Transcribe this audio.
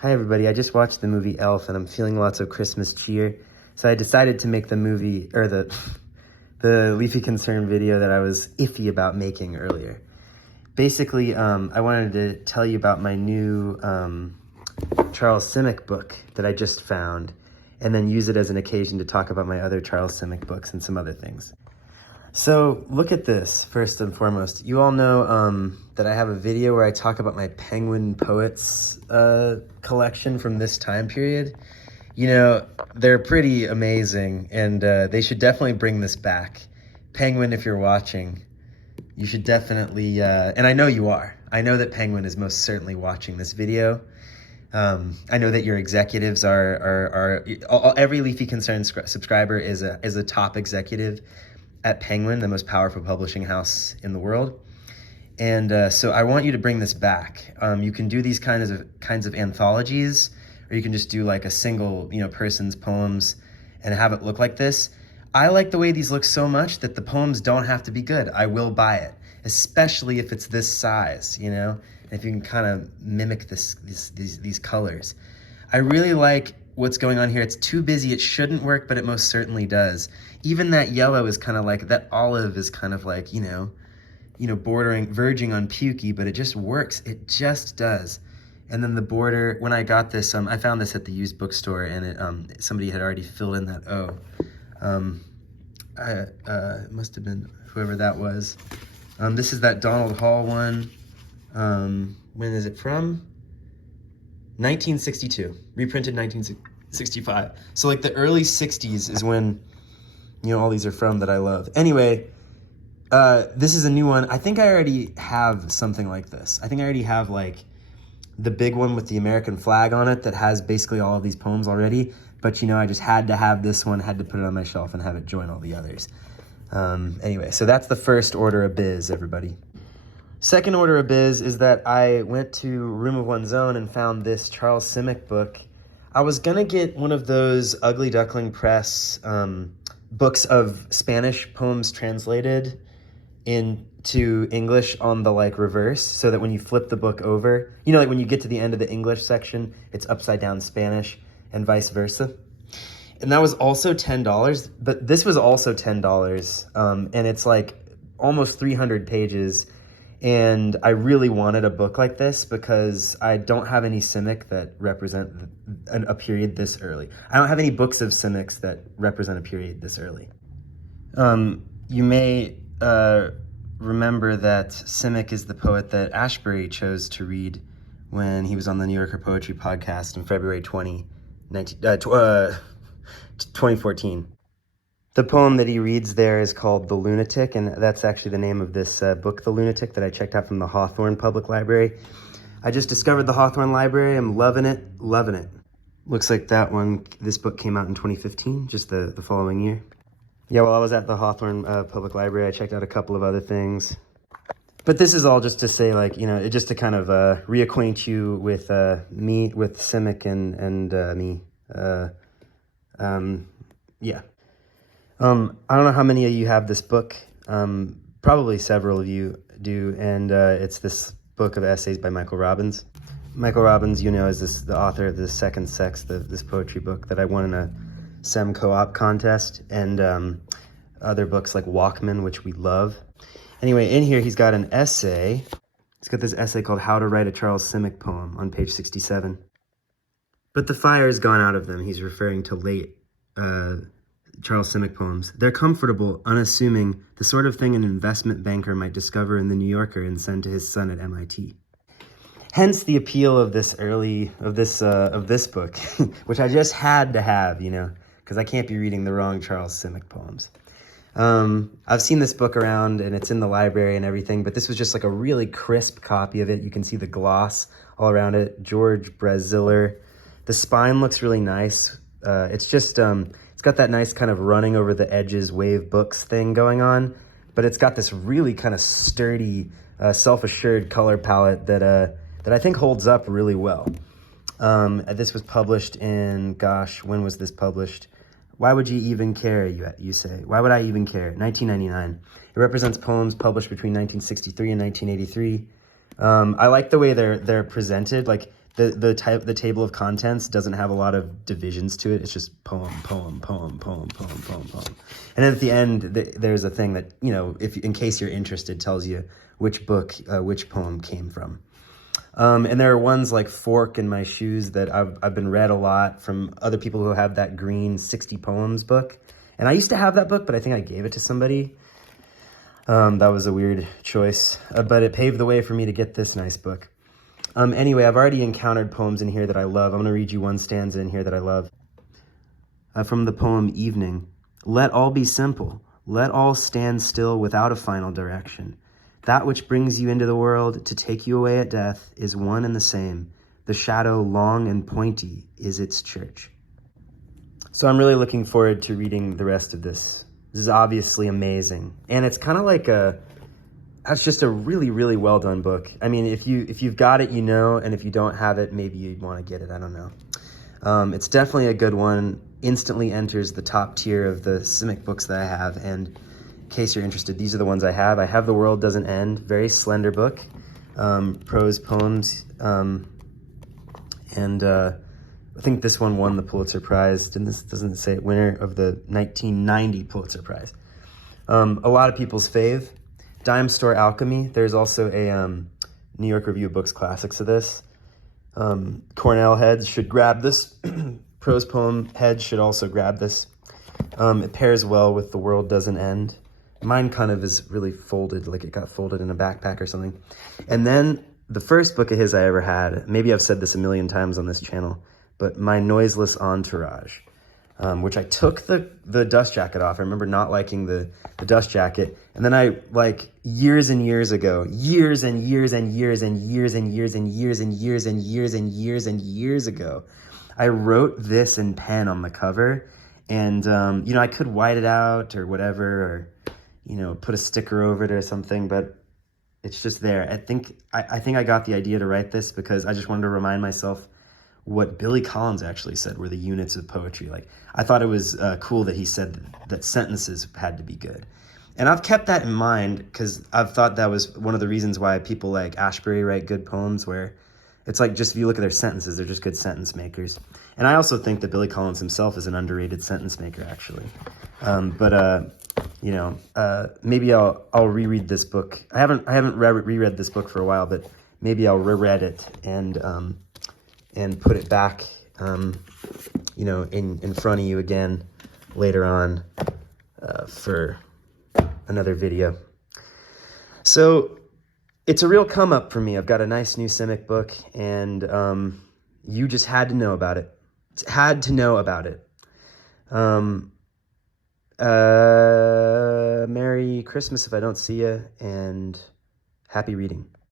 Hi everybody, I just watched the movie Elf and I'm feeling lots of Christmas cheer. So I decided to make the movie, or the Leafy Concern video that I was iffy about making earlier. Basically, I wanted to tell you about my new Charles Simic book that I just found, and then use it as an occasion to talk about my other Charles Simic books and some other things. So look at this, first and foremost. You all know that I have a video where I talk about my Penguin Poets collection from this time period. You know, they're pretty amazing, and they should definitely bring this back. Penguin, if you're watching, you should definitely, and I know you are. I know that Penguin is most certainly watching this video. I know that your executives are every Leafy Concern subscriber is a top executive at Penguin, the most powerful publishing house in the world. And so I want you to bring this back. You can do these kinds of anthologies, or you can just do like a single, person's poems and have it look like this. I like the way these look so much that the poems don't have to be good. I will buy it, especially if it's this size, and if you can kind of mimic these colors. I really like what's going on here. It's too busy, it shouldn't work, but it most certainly does. Even that yellow is kind of like, that olive is kind of like, verging on pukey, but it just works. It just does. And then the border, when I got this, I found this at the used bookstore, and somebody had already filled in that O. It must have been whoever that was. This is that Donald Hall one. When is it from? 1962, reprinted 1965. So like the early 60s is when, all these are from that I love. Anyway, this is a new one. I think I already have something like this. I think I already have like the big one with the American flag on it that has basically all of these poems already. But I just had to have this one, had to put it on my shelf and have it join all the others. Anyway, so that's the first order of biz, everybody. Second order of biz is that I went to Room of One's Own and found this Charles Simic book. I was gonna get one of those Ugly Duckling Press books of Spanish poems translated into English on the reverse, so that when you flip the book over, like when you get to the end of the English section, it's upside down Spanish and vice versa. And that was also $10, but this was also $10, and it's like almost 300 pages. And I really wanted a book like this because I don't have any Simic that represent a period this early. I don't have any books of Simics that represent a period this early. You may remember that Simic is the poet that Ashbery chose to read when he was on the New Yorker Poetry Podcast in February 2014. The poem that he reads there is called The Lunatic, and that's actually the name of this book, The Lunatic, that I checked out from the Hawthorne Public Library. I just discovered the Hawthorne Library. I'm loving it, loving it. Looks like this book came out in 2015, just the following year. Yeah, while I was at the Hawthorne Public Library, I checked out a couple of other things. But this is all just to say, just to kind of reacquaint you with me, with Simic and me. Yeah. I don't know how many of you have this book. Probably several of you do, and it's this book of essays by Michael Robbins. Michael Robbins, is the author of The Second Sex, this poetry book that I won in a SEM co-op contest, and other books like Walkman, which we love. Anyway, in here he's got an essay. He's got this essay called How to Write a Charles Simic Poem on page 67. But the fire's gone out of them. He's referring to late Charles Simic poems. They're comfortable, unassuming, the sort of thing an investment banker might discover in the New Yorker and send to his son at MIT. Hence the appeal of this book, which I just had to have, because I can't be reading the wrong Charles Simic poems. I've seen this book around, and it's in the library and everything, but this was just like a really crisp copy of it. You can see the gloss all around it. George Braziller. The spine looks really nice. It's just it's got that nice kind of running over the edges wave books thing going on, but it's got this really kind of sturdy, self-assured color palette that I think holds up really well. This was published in, when was this published? Why would you even care, you say? Why would I even care? 1999. It represents poems published between 1963 and 1983. I like the way they're presented. the table of contents doesn't have a lot of divisions to it. It's just poem, poem, poem, poem, poem, poem, poem. And then at the end, there's a thing that, you know, if in case you're interested, tells you which book, which poem came from. And there are ones like Fork in My Shoes that I've been read a lot from other people who have that green 60 poems book. And I used to have that book, but I think I gave it to somebody. That was a weird choice, but it paved the way for me to get this nice book. Anyway, I've already encountered poems in here that I love. I'm going to read you one stanza in here that I love. From the poem Evening. Let all be simple. Let all stand still without a final direction. That which brings you into the world to take you away at death is one and the same. The shadow long and pointy is its church. So I'm really looking forward to reading the rest of this. This is obviously amazing. And it's kind of like that's just a really, really well done book. I mean, if you've got it, you know, and if you don't have it, maybe you'd want to get it. I don't know. It's definitely a good one. Instantly enters the top tier of the Simic books that I have. And in case you're interested, these are the ones I have. I have The World Doesn't End, very slender book, prose poems, and I think this one won the Pulitzer Prize. This doesn't say it, winner of the 1990 Pulitzer Prize. A lot of people's fave. Dime Store Alchemy. There's also a New York Review of Books classics of this. Cornell heads should grab this. Prose poem heads should also grab this. It pairs well with The World Doesn't End. Mine kind of is really folded, like it got folded in a backpack or something. And then the first book of his I ever had, maybe I've said this a million times on this channel, but My Noiseless Entourage, which I took the dust jacket off. I remember not liking the dust jacket. And then I, like, years and years ago, years and years and years and years and years and years and years and years and years and years ago, I wrote this in pen on the cover. And, you know, I could white it out or whatever, or, you know, put a sticker over it or something, but it's just there. I think I got the idea to write this because I just wanted to remind myself what Billy Collins actually said were the units of poetry. Like, I thought it was cool that he said that sentences had to be good. And I've kept that in mind because I've thought that was one of the reasons why people like Ashbery write good poems, where it's like, just if you look at their sentences, they're just good sentence makers. And I also think that Billy Collins himself is an underrated sentence maker, actually. You know, maybe I'll reread this book. I haven't reread this book for a while, but maybe I'll reread it and put it back, you know, in front of you again later on for another video. So it's a real come up for me. I've got a nice new Simic book, and you just had to know about it. Had to know about it. Merry Christmas if I don't see you, and happy reading.